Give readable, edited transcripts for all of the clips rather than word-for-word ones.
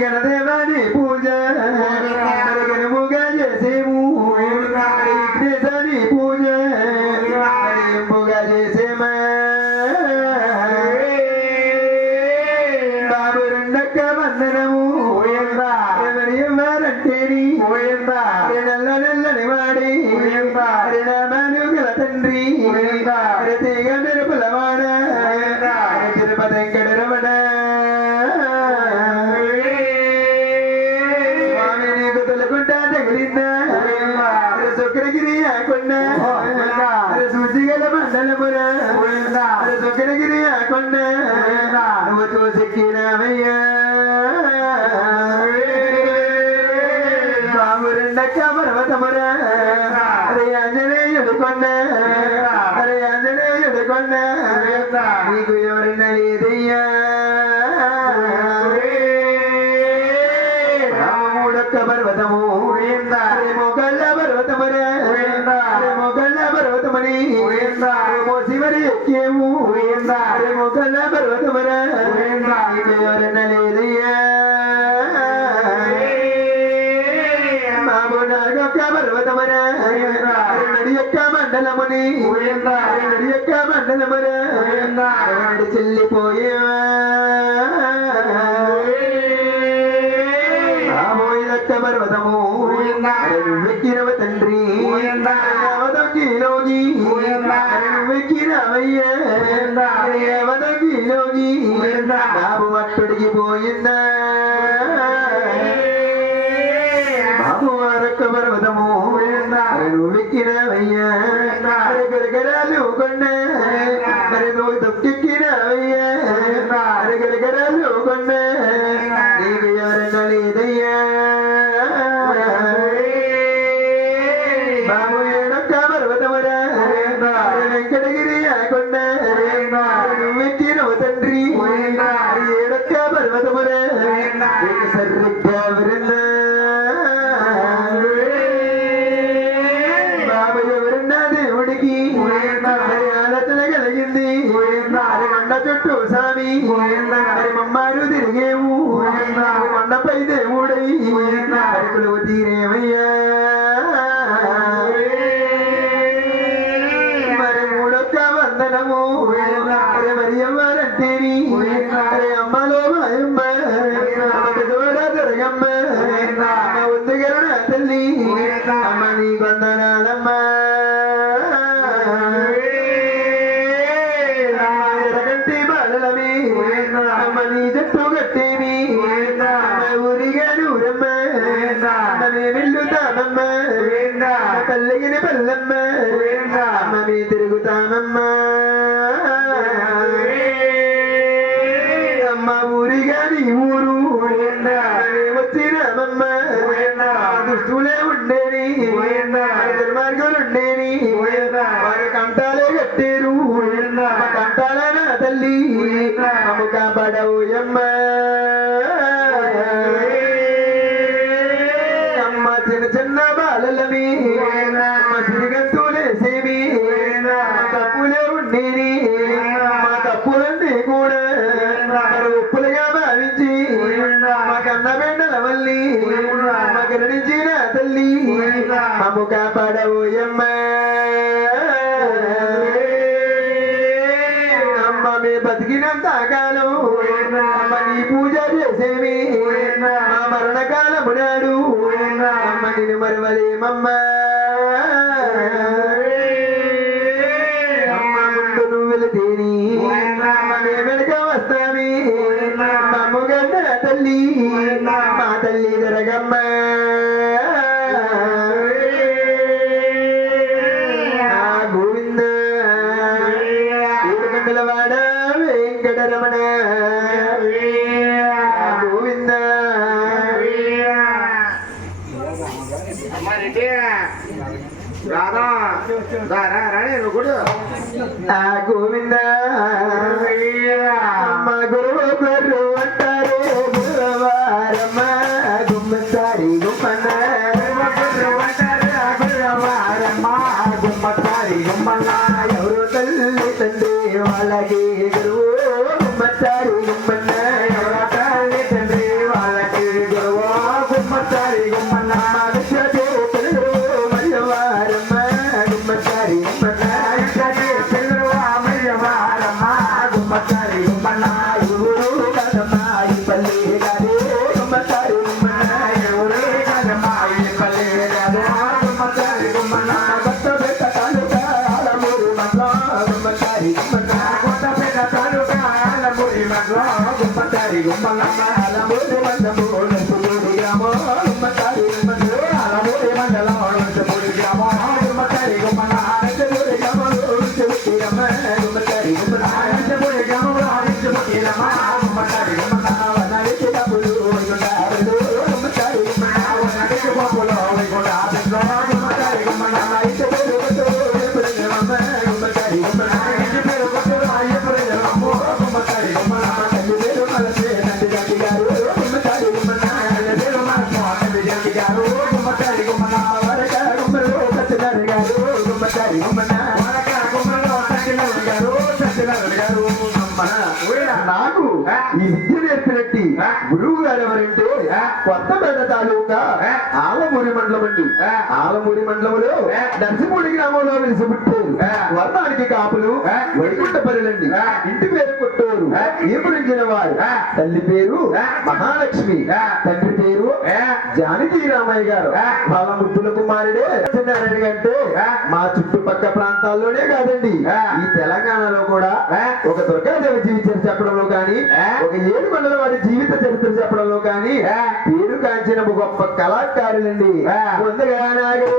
గణదేవాని పూజ గణముగా చేసేము విఘ్నేశాని పూజ ఎంపుగా చేసేమా బాబు రెండక్క వందనము ఎవరి ఇవ్వాలంటేని నల్ల నల్లని వాడి నామాను గల తండ్రి తీగ మెరుపులవాడ తిరుపతి వెంకటరమణ స్వామి నీకు తొలకుంటా తగిలిందా శుక్రగిరి ఆకొండ సూచిగల మండలముర శుక్రగిరి ఆకొండ నువ్వు చూసిక్కినామయ్యా బాబు రెండక్క పర్వతముర అరే ఆంజనేయుడు కొండ అరే ఆంజనేయుడు కొండ నీకు ఎవరన్నా లేదయ్యా మూడొక్క పర్వతము మొగళ్ళ పర్వతముర మొగళ్ళ పర్వతమని శివరి ఎక్కేము మొగళ్ళ పర్వతముర నీకు ఎవరన్నా లేదయ్యా నాగొక్క పర్వతముర నడి యొక్క మండలముని నడి యొక్క మండలముర నడి చెల్లిపోయేవా రామోయిదక్క పర్వతము వెక్కినవ తండ్రి అవదొక్కిలోగి వెక్కినవయ్యా అవదొక్కిలోగి బాబు అక్కడికి పోయిందా పర్వతము వెక్కినవయ్యా గరగరాలు కొండ మరి నువ్వు తొక్కెక్కినవయ్యా గరగరాలు కొండ నీకు ఎవరన్నా లేదయ్యా బాబు ఏడొక్క పర్వతమురా వెంకటగిరి కొండ వెక్కినవ తండ్రి ఏడొక్క పర్వతమురా సరిగ్గా విరిందా ఆలోచన కలిగింది కొండ చుట్టూ స్వామి మమ్మారు తిరిగేము కొండపై దేవుడై అడుగులు తీరేమయ్యా మరి మూడొక్క వందనము మరి ఎవ్వరంటేని అమ్మలో మాయమ్మ తోడ దొరగమ్మ ఉంది గరుడ తల్లి అమ్మ నీ వందనాలమ్మా నీ జట్టు కట్టేమి ఊరిగా నూరమ్మ వెళ్ళుతామమ్మ పల్లెగిన పల్లెమ్మ అమ్మ మీ తిరుగుతామమ్మ అమ్మ ఊరిగా నీ ఊరు వచ్చినామమ్మ దుష్టులే ఉండేని దుర్మార్గులు ఉండేని వారి కంటాలే కట్టేరు కంటాలన తల్లి అమ్ము కాపాడవుయమ్మ అమ్మ చిన్న చిన్న బాలలని అమ్మ సిరిగంతులేసేమి తప్పులే ఉండేని మా తప్పులన్నీ కూడా ఉప్పులుగా భావించి మా కన్న బిడ్డల వల్లి మా కరుణించిన తల్లి అమ్ము కాపాడవుయమ్మ బతికినంత కాలం అమ్మ నీ పూజ చేసేవి మా మరణకాలము నాడు అమ్మ నేను మరవలేమమ్మ అమ్మ ముందు నువ్వు వెళితేని అమ్మ నే వెనుక వస్తావి అమ్మగన్న తల్లి మా తల్లి జరగమ్మ గోవింద ఏడుగంటలవాడ వెంకటరమణ గోవింద గోవింద అమ్మ గురువు గురు అంటారు గురువారమ్మ గుమ్మసారి గుమ్మన్న గురువారమ్మ గుమ్మసారి గుమ్మన్న ఎవరు తల్లి తండ్రి వాళ్ళకి గురువు గుమ్మసారి గుమ్మన్న ఎవరు తల్లి తండ్రి వాళ్ళకి గుమ్మలమ్మ అలమూరి మండము నర్సుపూడి గ్రామం గుమ్మకారి గుమ్మలు అలమూరి మండలం నర్సుపూడి గ్రామం గుమ్మకారి గుమ్మల నర్సుపూడి గ్రామం నర్సుపూడిరమ్మ గుమ్మకారి గుమ్మల నర్సుపూడి గ్రామం నర్సుపూడిరమ్మ గుమ్మకారి గుమ్మల వనరికి డబ్బులు వైకుంఠాలు గుమ్మకారి గుమ్మల వనరికి పప్పులు వైకుంఠాలు గుమ్మకారి గుమ్మల అయితే పేరు కొట్టు ఎప్పుడమ్మ గుమ్మకారి గుమ్మల అయితే పేరు కొట్టు ఎప్పుడమ్మ గుమ్మకారి గుమ్మల తల్లి పేరు మలసే తండ్రి తండ్రి గారు గుమ్మకారి గుమ్మల తల్లి పేరు మలసే తండ్రి తండ్రి గారు గుమ్మకారి గుమ్మల వరక గుమ్మలో సత్యనారాయణ గారు గుమ్మకారి గుమ్మల వరక గుమ్మలో సత్యనారాయణ గారు నాకు ఈ విద్య నేర్పినట్టు గురువు గారు ఎవరంటే కొత్తపేట తాలూకా ఆలమూరి మండలం అండి. ఆలమూరి మండలంలో నర్సిపూడి గ్రామంలో వెలిసి పుట్టారు. వర్ణానికి కాపులు వైకుంఠపల్లండి. ఇంటి పేరు కొట్టూరు. ఏపురించిన వారు తల్లి పేరు మహాలక్ష్మి, తండ్రి పేరు జానకి రామయ్య గారు. వాళ్ళ ముద్దుల కుమారుడే సత్యనారాయణ అంటే మా చుట్టుపక్కల ప్రాంతాల్లోనే కాదండి, ఈ తెలంగాణలో కూడా ఒక దుర్గాదేవి జీవిత చెప్పడంలో కానీ, ఒక 7 మండలం వారి జీవిత చరిత్ర చెప్పడంలో కానీ పేరు కాంచిన గొప్ప కళాకారులండి. ముందుగా నాకు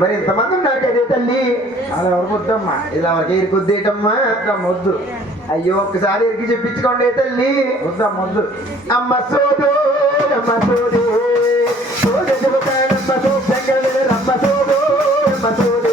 మరి ఇంతమంది ఉన్నారు కదే తల్లి, అలా ఎవరికొద్దమ్మా, ఇలా వరకే ఇరుకొద్దేటమ్మా మొద్దు. అయ్యో ఒక్కసారి ఇరికి చెప్పించుకోండి తల్లి. వద్దా మొద్దు. అమ్మ సోదు అమ్మ సోదు సోదు చెబుతానమ్మ సోదు రమ్మ సోదు అమ్మ సోదు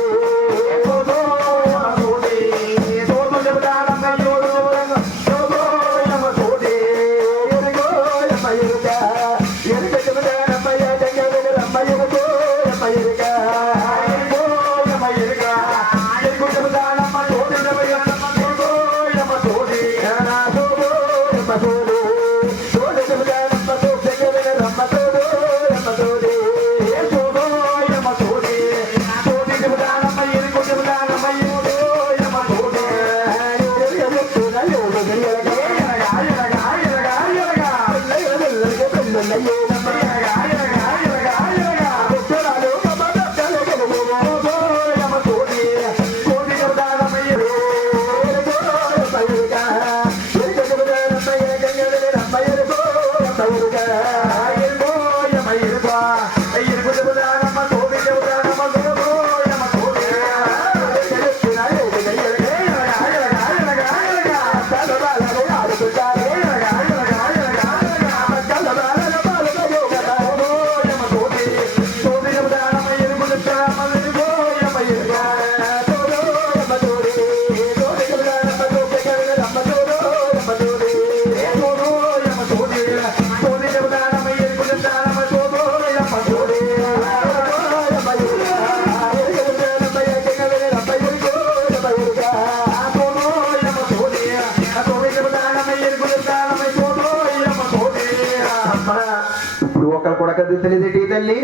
కూడా కదిలితలేదేటి తల్లి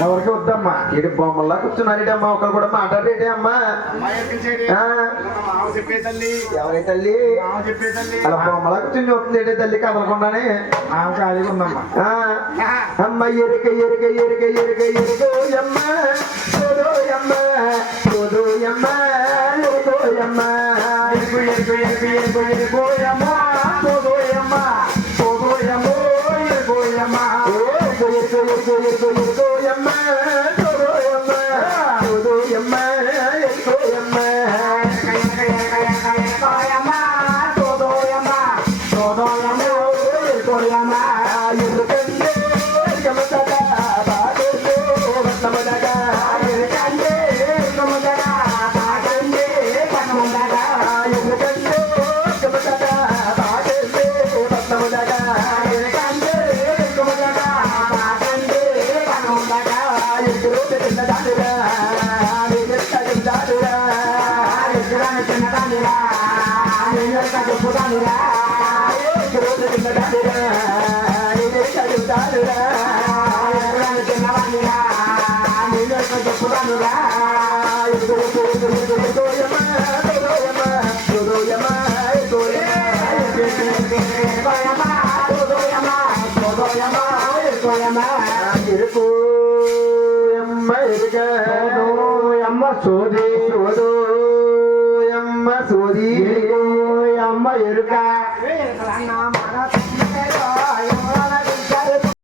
ఎవరికి వద్దమ్మా ఇటు బొమ్మల్లా కూర్చున్నారేటి అమ్మా ఒకరు కూడా మాట్లాడేటి అమ్మా చెప్పే తల్లి ఎవరి తల్లి చెప్పే తల్లి అలా బొమ్మలా కూర్చుని చూస్తుంది తల్లి కదలకుండానే ఆమె ఖాళీగా ఉందమ్మా అమ్మ ఎరుక ఎరుక ఎరుక ఎరుక ఎరుకోయమ్మ సోదోయమ్మ సోదోయమ్మ ఎరుకోయమ్మ ఎరుకు ఎరుకు ఎరుకు ఎరుకు ఎరుకోయమ్మ సోదోయమ్మ సోదోయమ్మ ఎరుకోయమ్మ ఎరుక ఎరుక ఎరుక ఎరుక ఎరుకోయమ్మ సోదోయమ్మ సోదోయమ్మ ఎరుకోయమ్మ ఎరుకోయమ్మ సోదోయమ్మ సోదోయమ్మ ఎరుకోయమ్మ ఎరుకంటే గమతట బాగోతో వత్తమదట ఎరుకంటే గమతట బాగంటే పనముందట ఎరుకంటే గమతట బాగోతో వత్తమదట ఎరుకంటే గమతట బాగంటే పనముందట ఎరుకు తిన్నదాడురా ఎరుకదాడురా ఎరుకని చిన్నదానిరా ఎరుక చెప్పుదానిరా ఎరుకు తిన్నదాడురా ఎరుకదాడురా ఎరుకని చిన్నదానిరా ఎరుక చెప్పుదానిరా అమ్మ సోది సోది అమ్మ ఎరుక